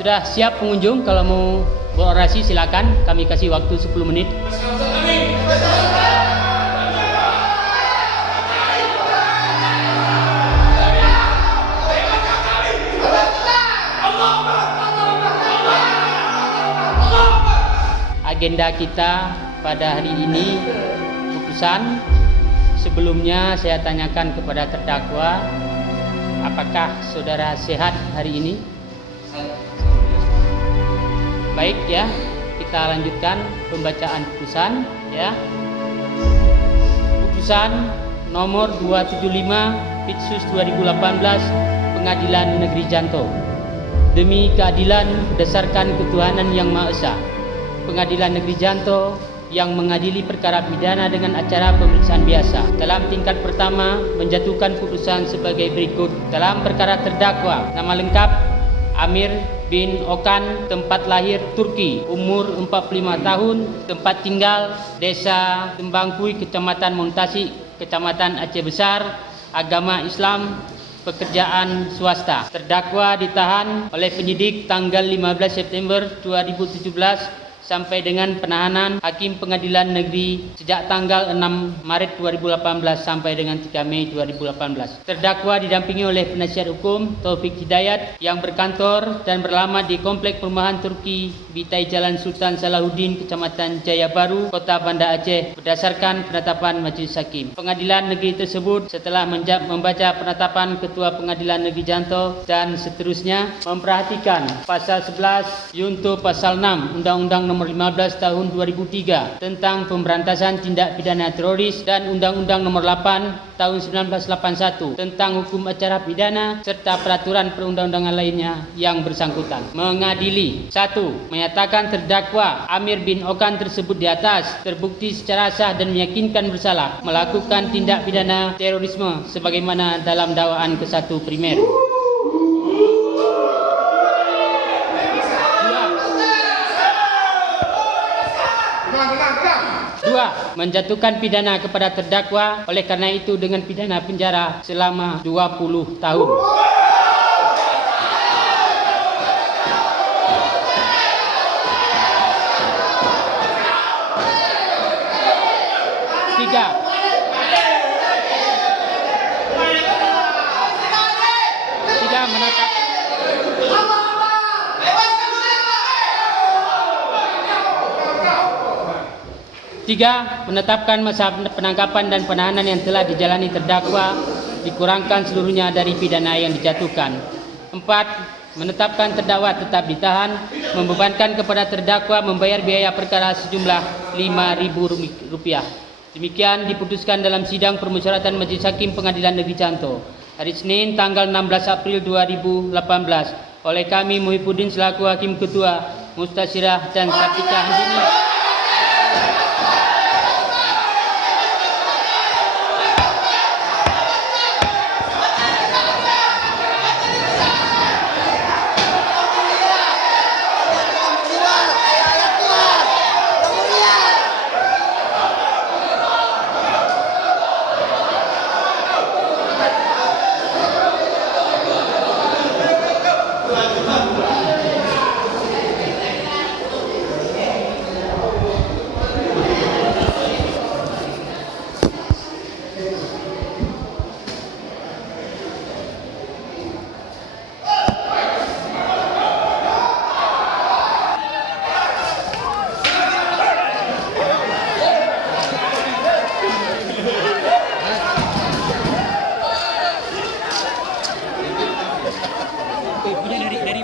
Sudah siap pengunjung, kalau mau berorasi silakan, kami kasih waktu 10 menit. Agenda kita pada hari ini putusan. Sebelumnya saya tanyakan kepada terdakwa, apakah saudara sehat hari ini? Baik ya, kita lanjutkan pembacaan putusan ya. Putusan nomor 275 Pitsus 2018 Pengadilan Negeri Janto. Demi keadilan berdasarkan ketuhanan yang Maha Esa, Pengadilan Negeri Janto yang mengadili perkara pidana dengan acara pemeriksaan biasa. Dalam tingkat pertama menjatuhkan putusan sebagai berikut. Dalam perkara terdakwa, nama lengkap Amir bin Okan, tempat lahir Turki, umur 45 tahun, tempat tinggal Desa Tembangkui, Kecamatan Montasi, Kecamatan Aceh Besar, agama Islam, pekerjaan swasta. Terdakwa ditahan oleh penyidik tanggal 15 September 2017 sampai dengan penahanan Hakim Pengadilan Negeri sejak tanggal 6 Maret 2018 sampai dengan 3 Mei 2018. Terdakwa didampingi oleh penasihat hukum Taufik Hidayat yang berkantor dan beralamat di Komplek Perumahan Turki Bitai Jalan Sultan Salahuddin, Kecamatan Jaya Baru, Kota Banda Aceh, berdasarkan penetapan Majelis Hakim. Pengadilan negeri tersebut setelah membaca penetapan Ketua Pengadilan Negeri Janto dan seterusnya memperhatikan pasal 11 Yunto pasal 6 Undang-Undang Nomor 15 Tahun 2003 tentang Pemberantasan Tindak Pidana Teroris dan Undang-Undang Nomor 8 Tahun 1981 tentang Hukum Acara Pidana serta peraturan perundang-undangan lainnya yang bersangkutan. Mengadili 1. Menyatakan terdakwa Amir bin Okan tersebut di atas terbukti secara sah dan meyakinkan bersalah melakukan tindak pidana terorisme sebagaimana dalam dakwaan ke-1 primer. 2. Menjatuhkan pidana kepada terdakwa oleh karena itu dengan pidana penjara selama 20 tahun. 3. Menetapkan masa penangkapan dan penahanan yang telah dijalani terdakwa dikurangkan seluruhnya dari pidana yang dijatuhkan. 4. Menetapkan terdakwa tetap ditahan, membebankan kepada terdakwa membayar biaya perkara sejumlah Rp5.000. Demikian diputuskan dalam sidang permusyawaratan Majelis Hakim Pengadilan Negeri Janto hari Senin tanggal 16 April 2018 oleh kami Muhyiddin selaku Hakim Ketua, Mustasyirah dan Satika Handini.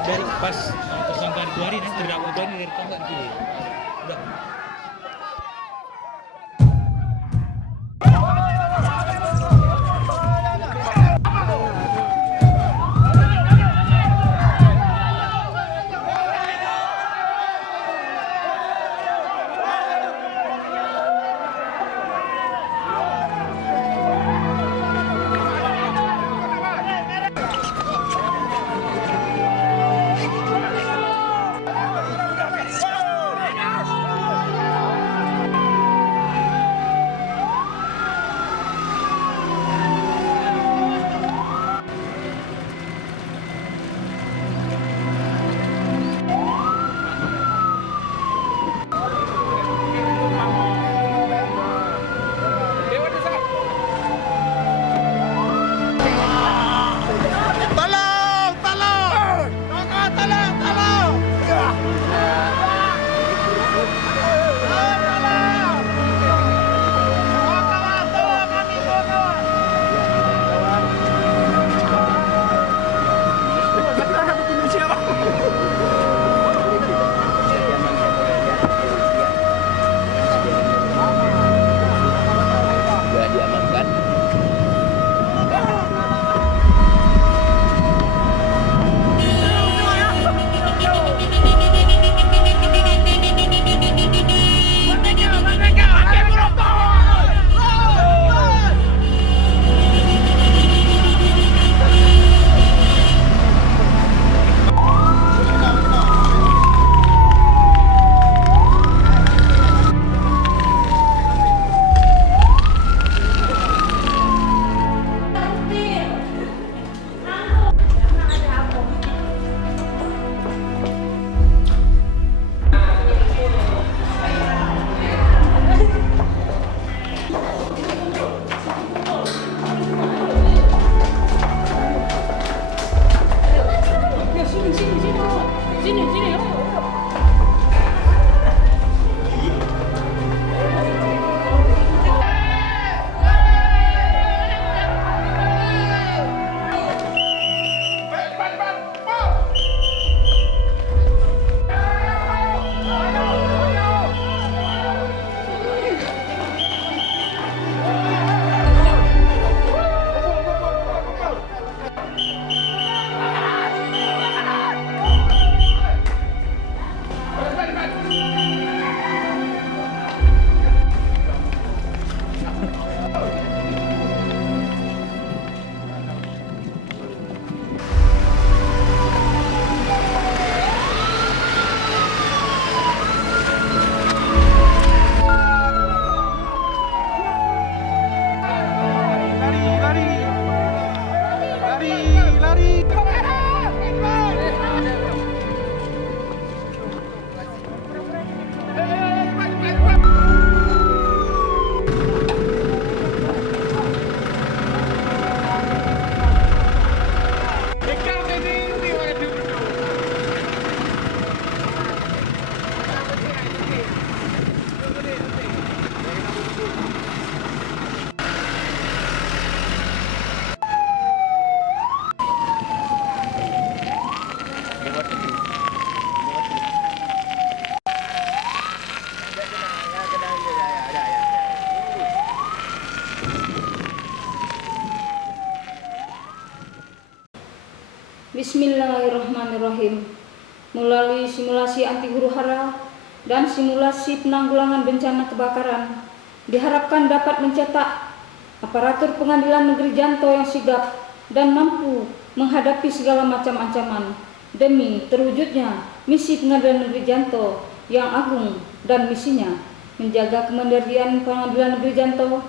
Dari pas tersangka itu hari ini terdakwa itu dari kamar gitu. Udah. Bismillahirrahmanirrahim. Melalui simulasi anti huru-hara dan simulasi penanggulangan bencana kebakaran, diharapkan dapat mencetak aparatur Pengadilan Negeri Janto yang sigap dan mampu menghadapi segala macam ancaman demi terwujudnya misi Pengadilan Negeri Janto yang agung, dan misinya menjaga kemandirian Pengadilan Negeri Janto,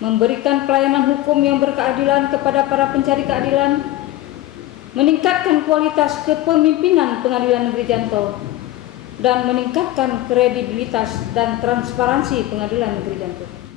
memberikan pelayanan hukum yang berkeadilan kepada para pencari keadilan, meningkatkan kualitas kepemimpinan Pengadilan Negeri Janto, dan meningkatkan kredibilitas dan transparansi Pengadilan Negeri Janto.